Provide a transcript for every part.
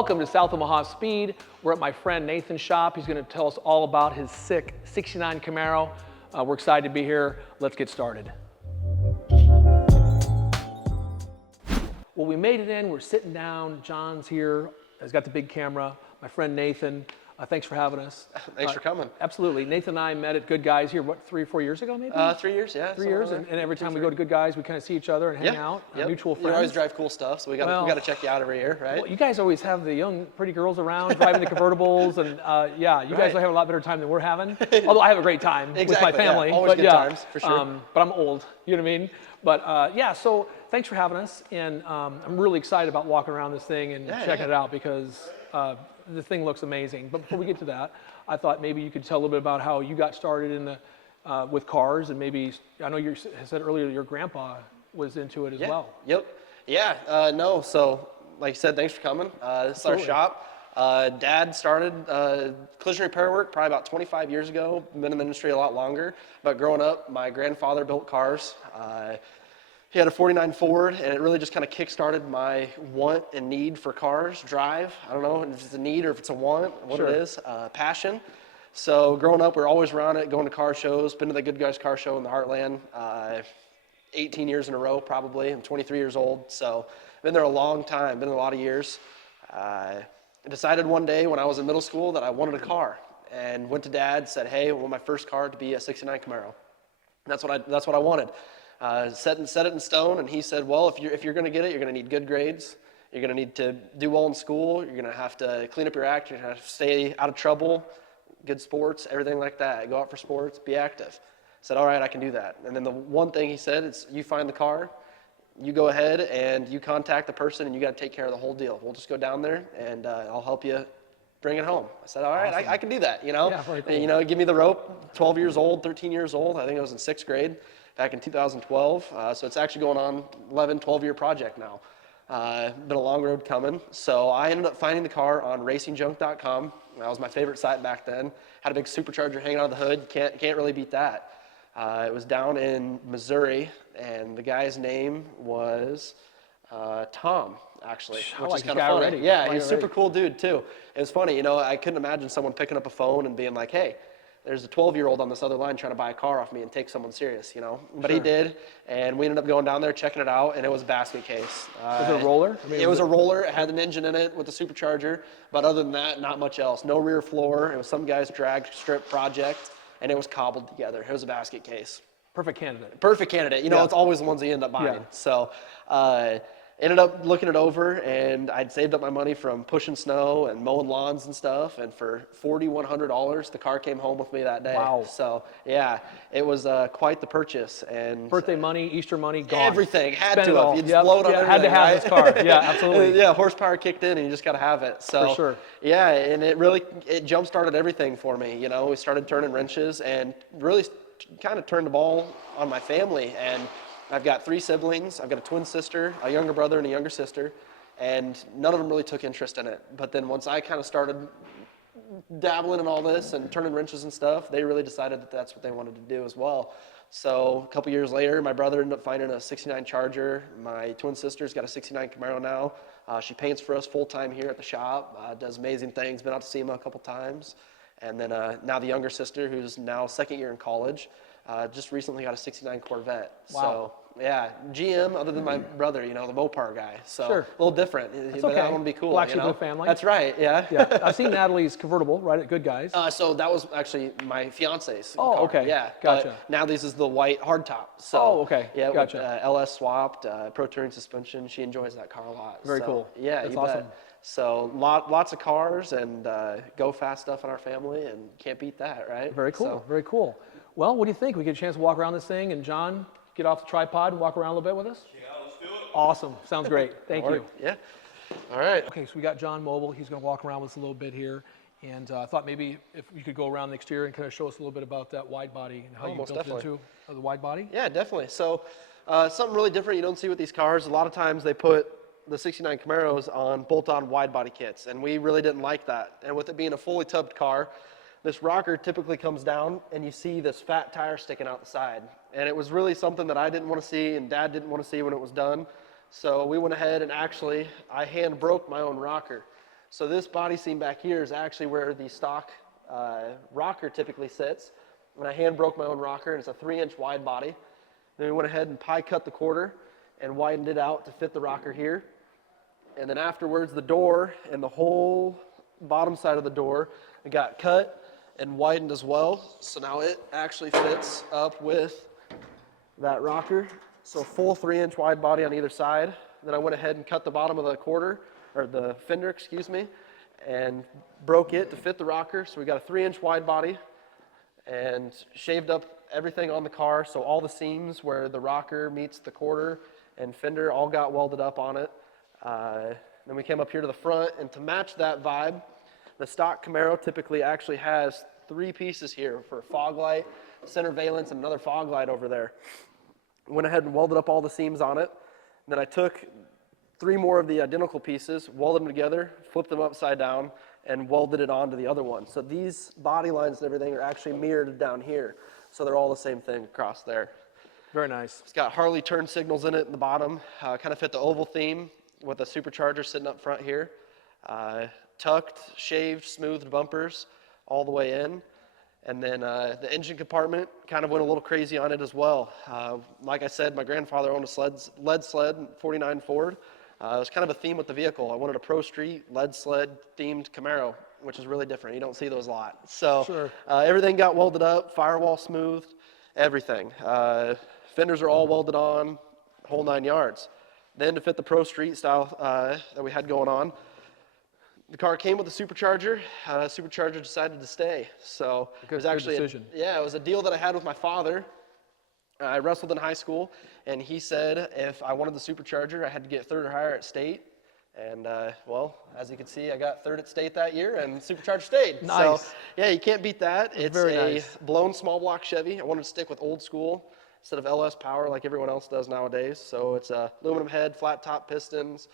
Welcome to South Omaha Speed. We're at my friend Nathan's shop. He's going to tell us all about his sick 69 Camaro. We're excited to be here. Let's get started. Well, we made it in. We're sitting down. John's here. He's got the big camera. My friend Nathan. Thanks for having us. Thanks for coming. Absolutely. Nathan and I met at Good Guys here, what, 3 or 4 years ago maybe? 3 years, yeah. 3 years, and every time we go to Good Guys, we kind of see each other and hang out. Yep. Mutual friends. You always drive cool stuff, so we got to check you out every year, right? Well, you guys always have the young, pretty girls around driving the convertibles, and yeah, you guys have a lot better time than we're having. Although I have a great time with my family. Yeah. Always good times, for sure. But I'm old, you know what I mean? But yeah, so thanks for having us, and I'm really excited about walking around this thing and checking it out because the thing looks amazing. But before we get to that, I thought maybe you could tell a little bit about how you got started in the with cars, and maybe I know you said earlier your grandpa was into it as well. Yep. Yeah. No. So, like you said, thanks for coming. This is our shop. Dad started collision repair work probably about 25 years ago. Been in the industry a lot longer. But growing up, my grandfather built cars. He had a 49 Ford, and it really just kind of kick-started my want and need for cars, drive. I don't know if it's a need or if it's a want, what it is, passion. So growing up, we were always around it, going to car shows, been to the Good Guys car show in the Heartland, 18 years in a row probably. I'm 23 years old, so been there a long time, been there a lot of years. I decided one day when I was in middle school that I wanted a car, and went to Dad, said, hey, I want my first car to be a 69 Camaro. That's what I wanted. Set it in stone, and he said, well, if you're going to get it, you're going to need good grades. You're going to need to do well in school. You're going to have to clean up your act. You're going to have to stay out of trouble, good sports, everything like that. Go out for sports, be active. I said, all right, I can do that. And then the one thing he said is, you find the car, you go ahead and you contact the person, and you got to take care of the whole deal. We'll just go down there, and I'll help you bring it home. I said, all right, awesome. I can do that, you know. Yeah, very cool. And, you know, give me the rope. 12 years old, 13 years old. I think I was in 6th grade. Back in 2012, so it's actually going on 12-year project now. Been a long road coming. So I ended up finding the car on racingjunk.com. That was my favorite site back then. Had a big supercharger hanging out of the hood. Can't really beat that. It was down in Missouri, and the guy's name was Tom, actually, which is kind of funny. Yeah, he's a super cool dude too. It was funny, you know, I couldn't imagine someone picking up a phone and being like, hey, there's a 12-year-old on this other line trying to buy a car off me and take someone serious, you know. But he did, and we ended up going down there, checking it out, and it was a basket case. Was it a roller? I mean, it was a roller. It had an engine in it with a supercharger, but other than that, not much else. No rear floor. It was some guy's drag strip project, and it was cobbled together. It was a basket case. Perfect candidate. Perfect candidate. You know, it's always the ones you end up buying. So ended up looking it over, and I'd saved up my money from pushing snow and mowing lawns and stuff, and for $4,100, the car came home with me that day. Wow. So, yeah, it was quite the purchase. And birthday money, Easter money, gone. Everything. Had Spend to it have. all. You just blow it on everything, had to have right? this car. Yeah, absolutely. Yeah, horsepower kicked in, and you just got to have it. So, for sure. Yeah, and it jump-started everything for me. You know, we started turning wrenches and really kind of turned the ball on my family. And I've got 3 siblings. I've got a twin sister, a younger brother, and a younger sister, and none of them really took interest in it. But then once I kind of started dabbling in all this and turning wrenches and stuff, they really decided that that's what they wanted to do as well. So a couple years later, my brother ended up finding a 69 Charger. My twin sister's got a 69 Camaro now. She paints for us full-time here at the shop, does amazing things, been out to SEMA a couple times. And then now the younger sister, who's now 2nd year in college, just recently got a 69 Corvette. Wow. So, yeah, GM, other than my brother, you know, the Mopar guy. So, sure. A little different. That's but okay. that would be cool. Well, actually, you know? for the family. That's right, yeah. Yeah, I've seen Natalie's convertible, right, at Good Guys. So that was actually my fiance's Oh, car. okay. Yeah. Gotcha. Natalie's is the white hardtop. So, oh, okay. Yeah, gotcha. With, LS swapped, Pro Touring suspension. She enjoys that car a lot. Very cool. Yeah, that's you awesome. bet. So lots of cars and go fast stuff in our family, and can't beat that, right? Very cool. So, very cool. Well, what do you think? We get a chance to walk around this thing, and John, get off the tripod and walk around a little bit with us? Yeah, let's do it. Awesome. Sounds great. Thank you. Yeah. All right. Okay, so we got John Mobile. He's going to walk around with us a little bit here. And I thought maybe if you could go around the exterior and kind of show us a little bit about that wide body and how you built it into the wide body. Yeah, definitely. So something really different you don't see with these cars. A lot of times they put the 69 Camaros on bolt-on wide body kits, and we really didn't like that. And with it being a fully tubbed car, this rocker typically comes down and you see this fat tire sticking out the side. And it was really something that I didn't want to see and Dad didn't want to see when it was done. So we went ahead and actually, I hand broke my own rocker. So this body seam back here is actually where the stock rocker typically sits. When I hand broke my own rocker, and it's a 3-inch wide body. Then we went ahead and pie cut the quarter and widened it out to fit the rocker here. And then afterwards, the door and the whole bottom side of the door got cut and widened as well. So now it actually fits up with that rocker. So full 3-inch wide body on either side. Then I went ahead and cut the bottom of the quarter, or the fender, excuse me, and broke it to fit the rocker. So we got a 3-inch wide body and shaved up everything on the car. So all the seams where the rocker meets the quarter and fender all got welded up on it. Then we came up here to the front, and to match that vibe, the stock Camaro typically actually has 3 pieces here for a fog light, center valence, and another fog light over there. Went ahead and welded up all the seams on it. Then I took 3 more of the identical pieces, welded them together, flipped them upside down, and welded it onto the other one. So these body lines and everything are actually mirrored down here. So they're all the same thing across there. Very nice. It's got Harley turn signals in it in the bottom. Kind of fit the oval theme with a supercharger sitting up front here. Tucked, shaved, smoothed bumpers all the way in. And then the engine compartment kind of went a little crazy on it as well. Like I said, my grandfather owned a lead sled, 49 Ford. It was kind of a theme with the vehicle. I wanted a Pro Street lead sled themed Camaro, which is really different. You don't see those a lot. So Sure. Everything got welded up, firewall smoothed, everything. Fenders are all welded on, whole 9 yards. Then to fit the Pro Street style that we had going on, the car came with a supercharger. Supercharger decided to stay. So it was actually good decision. it was a deal that I had with my father. I wrestled in high school, and he said if I wanted the supercharger, I had to get 3rd or higher at state. And well, as you can see, I got 3rd at state that year, and supercharger stayed. Nice. So yeah, you can't beat that. It's very a nice. blown small block Chevy. I wanted to stick with old school instead of LS power like everyone else does nowadays. So it's aluminum head, flat top pistons,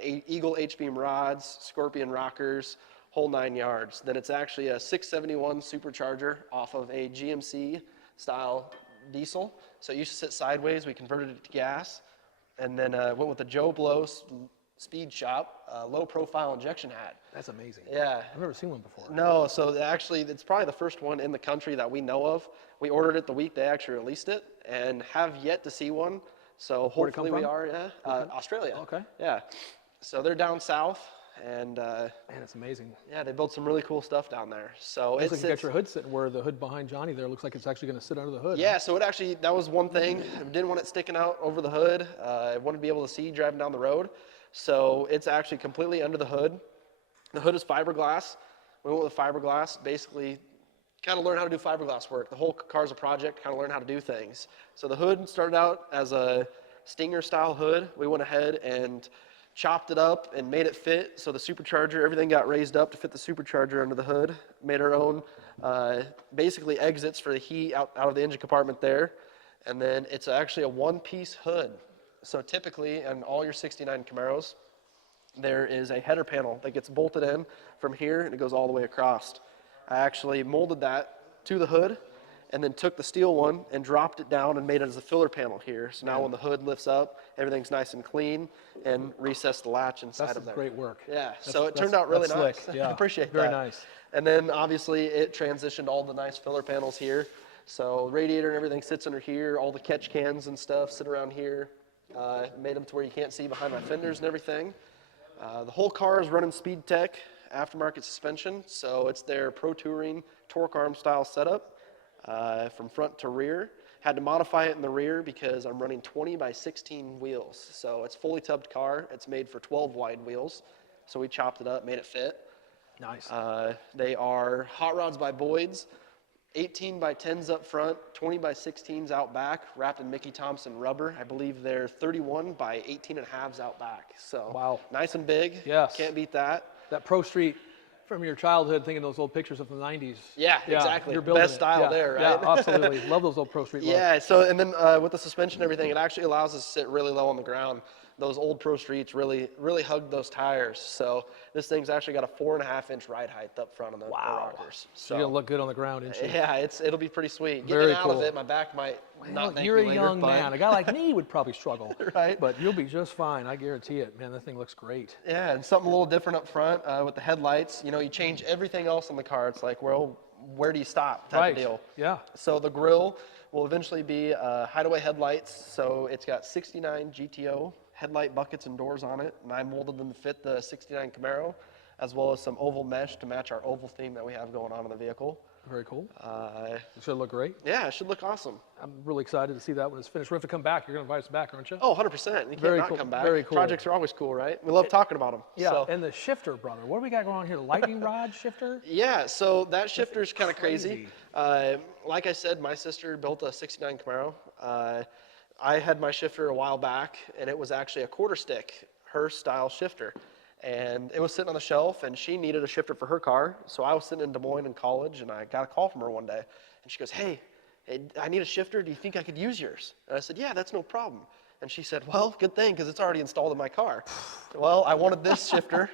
Eagle H-beam rods, Scorpion rockers, whole 9 yards. Then it's actually a 671 supercharger off of a GMC style diesel. So it used to sit sideways. We converted it to gas, and then went with the Joe Blow speed shop low profile injection hat. That's amazing. Yeah. I've never seen one before. No, so actually it's probably the first one in the country that we know of. We ordered it the week they actually released it, and have yet to see one. So Where'd it come hopefully we from? are, Australia. Okay. Yeah. So they're down south, and Man, it's amazing. yeah, they built some really cool stuff down there. So Looks it's like you got your hood sitting where the hood behind Johnny there looks like it's actually going to sit under the hood. yeah, so it actually, that was one thing. I didn't want it sticking out over the hood. I wanted to be able to see driving down the road. So it's actually completely under the hood. The hood is fiberglass. We went with fiberglass, basically kind of learn how to do fiberglass work. The whole car's a project, kind of learn how to do things. So the hood started out as a Stinger style hood. We went ahead and chopped it up and made it fit. So the supercharger, everything got raised up to fit the supercharger under the hood. Made our own basically exits for the heat out of the engine compartment there. And then it's actually a 1-piece hood. So typically in all your 69 Camaros, there is a header panel that gets bolted in from here and it goes all the way across. I actually molded that to the hood and then took the steel one and dropped it down and made it as a filler panel here. So now when the hood lifts up, everything's nice and clean, and recessed the latch inside That's of there. great work. Yeah, so it turned out really that's nice. slick. Yeah. I appreciate Very that. nice. And then obviously it transitioned all the nice filler panels here. So radiator and everything sits under here. All the catch cans and stuff sit around here. Made them to where you can't see behind my fenders and everything. The whole car is running Speed Tech aftermarket suspension. So it's their Pro Touring torque arm style setup from front to rear. Had to modify it in the rear because I'm running 20 by 16 wheels. So it's fully tubbed car. It's made for 12 wide wheels. So we chopped it up, made it fit. Nice. They are hot rods by Boyd's, 18 by 10s up front, 20 by 16s out back, wrapped in Mickey Thompson rubber. I believe they're 31 by 18 and a halves out back. So Wow. Nice and big. Yes. Can't beat that. That Pro Street from your childhood, thinking those old pictures of the 90s. Yeah, exactly. You're building Best it. style Yeah, there, right? Yeah, absolutely. Love those old Pro Street looks. Yeah, so and then with the suspension and everything, it actually allows us to sit really low on the ground. those old Pro Streets really hugged those tires. So this thing's actually got a 4.5-inch ride height up front on the rockers. So you're gonna look good on the ground, isn't she? Yeah, it'll be pretty sweet. Very Getting out cool. of it, my back might not thank You're me a later, young but- man. A guy like me would probably struggle. Right. But you'll be just fine. I guarantee it. Man, that thing looks great. Yeah, and something a little different up front with the headlights. You know, you change everything else on the car. It's like, well, where do you stop type Right. of deal. Yeah. So the grille will eventually be hideaway headlights. So it's got 69 GTO headlight buckets and doors on it, and I molded them to fit the 69 Camaro, as well as some oval mesh to match our oval theme that we have going on in the vehicle. Very cool. It should look great. Yeah, it should look awesome. I'm really excited to see that when it's finished. We have to come back. You're going to invite us back, aren't you? Oh, 100%. You can't Very not cool, come back. very cool. Projects are always cool, right? We love talking about them. Yeah. So. And the shifter, brother. What do we got going on here? The lightning rod shifter? Yeah, so that shifter's kind of crazy. Like I said, my sister built a 69 Camaro. I had my shifter a while back, and it was actually a quarter stick, her style shifter. And it was sitting on the shelf, and she needed a shifter for her car. So I was sitting in Des Moines in college, and I got a call from her one day. And she goes, hey, I need a shifter. Do you think I could use yours? And I said, yeah, that's no problem. And she said, well, good thing, because it's already installed in my car. Well, I wanted this shifter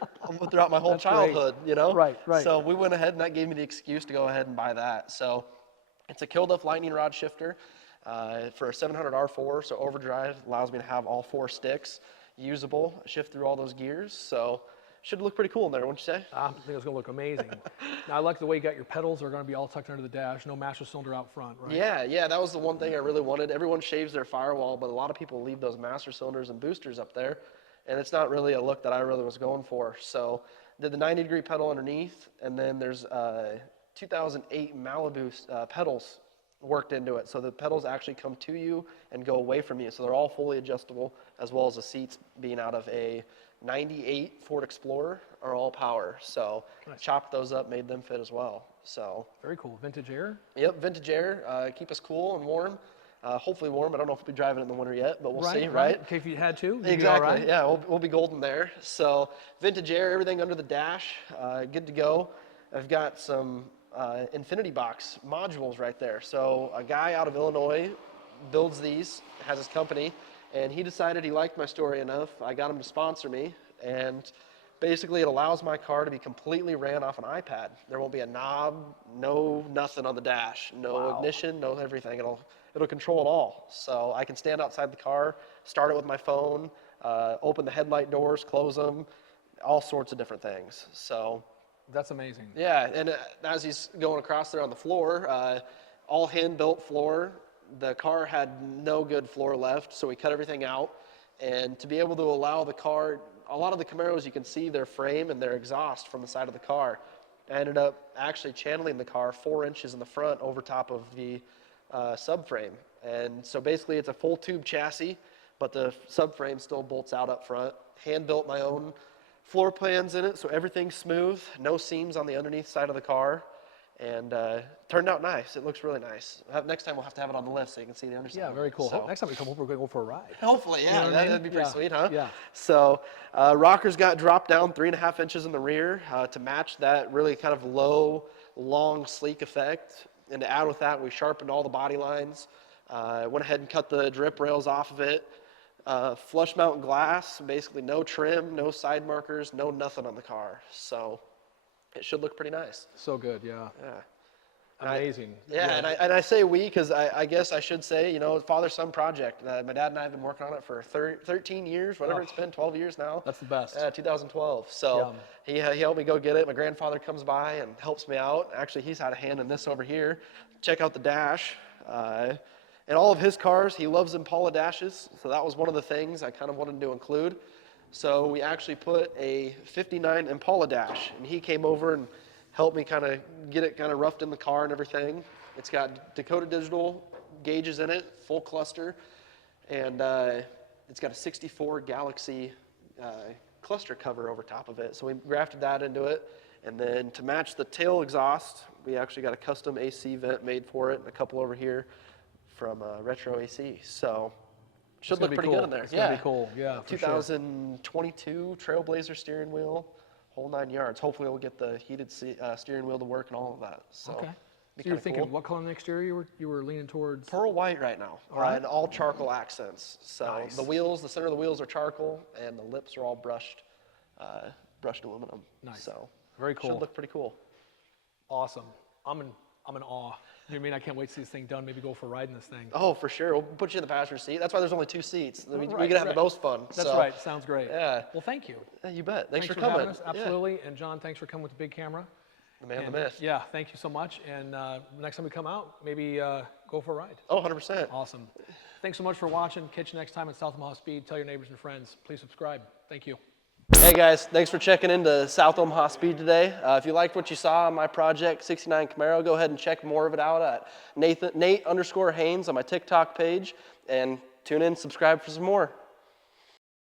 throughout my whole That's great. childhood, you know? Right. So we went ahead, and that gave me the excuse to go ahead and buy that. So it's a Kilduff lightning rod shifter for a 700 R4, so overdrive allows me to have all 4 sticks usable, shift through all those gears. So should look pretty cool in there, wouldn't you say? I think it's going to look amazing. Now, I like the way you got your pedals. They're going to be all tucked under the dash. No master cylinder out front, right? Yeah, that was the one thing I really wanted. Everyone shaves their firewall, but a lot of people leave those master cylinders and boosters up there, and it's not really a look that I really was going for. So did the 90-degree pedal underneath, and then there's 2008 Malibu pedals worked into it. So the pedals actually come to you and go away from you. So they're all fully adjustable, as well as the seats being out of a 98 Ford Explorer are all power. So Nice. chopped those up, made them fit as well. So Very cool. Vintage air. yep, vintage air, keep us cool and warm. Hopefully warm. I don't know if we'll be driving in the winter yet, but we'll see, right? Okay, if you had to, you'd be Exactly. all right. Yeah, we'll be golden there. So vintage air, everything under the dash, good to go. I've got some Infinity Box modules right there. So a guy out of Illinois builds these, has his company, and he decided he liked my story enough. I got him to sponsor me, and basically it allows my car to be completely ran off an iPad. There won't be a knob, no nothing on the dash, no ignition, no everything. It'll control it all. So I can stand outside the car, start it with my phone, open the headlight doors, close them, all sorts of different things. So That's amazing. yeah, and as he's going across there on the floor, all hand-built floor. The car had no good floor left, so we cut everything out. And to be able to allow the car, a lot of the Camaros, you can see their frame and their exhaust from the side of the car. I ended up actually channeling the car 4 inches in the front over top of the subframe. And so basically it's a full tube chassis, but the subframe still bolts out up front. Hand-built my own floor plans in it, so everything's smooth, no seams on the underneath side of the car, and turned out nice. It looks really nice. Next time we'll have to have it on the lift so you can see the underside. Yeah, very cool. So, Next time we come over, we're going to go for a ride. hopefully, yeah, know what I mean? that'd be pretty Yeah. sweet, huh? Yeah. So rockers got dropped down 3.5 inches in the rear to match that really kind of low, long, sleek effect. And to add with that, we sharpened all the body lines, went ahead and cut the drip rails off of it. Flush mount glass, basically no trim, no side markers, no nothing on the car. So it should look pretty nice. So good, yeah. Yeah. Amazing. And I say we because I guess I should say, you know, father-son project. My dad and I have been working on it for 13 years, whatever it's been, 12 years now. That's the best. 2012. So he helped me go get it. My grandfather comes by and helps me out. Actually, he's had a hand in this over here. Check out the dash. And all of his cars, he loves Impala dashes. So that was one of the things I kind of wanted to include. So we actually put a 59 Impala dash, and he came over and helped me kind of get it kind of roughed in the car and everything. It's got Dakota Digital gauges in it, full cluster, and it's got a 64 Galaxy cluster cover over top of it. So we grafted that into it. And then to match the tail exhaust, we actually got a custom AC vent made for it, and a couple over here from Retro AC. So should look pretty good in there. It's going to be cool, yeah, for sure. 2022 Trailblazer steering wheel, whole 9 yards. Hopefully we'll get the heated steering wheel to work and all of that. So Okay. So you're thinking what color on the exterior you were leaning towards? Pearl white right now, right. and all charcoal accents. So Nice. the center of the wheels are charcoal, and the lips are all brushed aluminum. Nice. So very cool. Should look pretty cool. Awesome. I'm in awe. You know what I mean? I can't wait to see this thing done. Maybe go for a ride in this thing. Oh, for sure. We'll put you in the passenger seat. That's why there's only 2 seats. We Right, can have right. the most fun. That's right. Sounds great. Yeah. Well, thank you. Yeah, you bet. Thanks for having coming. us. Absolutely. And John, thanks for coming with the big camera. The man, And, the myth. Yeah, thank you so much. And next time we come out, maybe go for a ride. Oh, 100%. Awesome. Thanks so much for watching. Catch you next time at South Omaha Speed. Tell your neighbors and friends. Please subscribe. Thank you. Hey guys, thanks for checking into South Omaha Speed today. If you liked what you saw on my project 69 Camaro, go ahead and check more of it out at Nate_Haynes on my TikTok page, and tune in, subscribe for some more.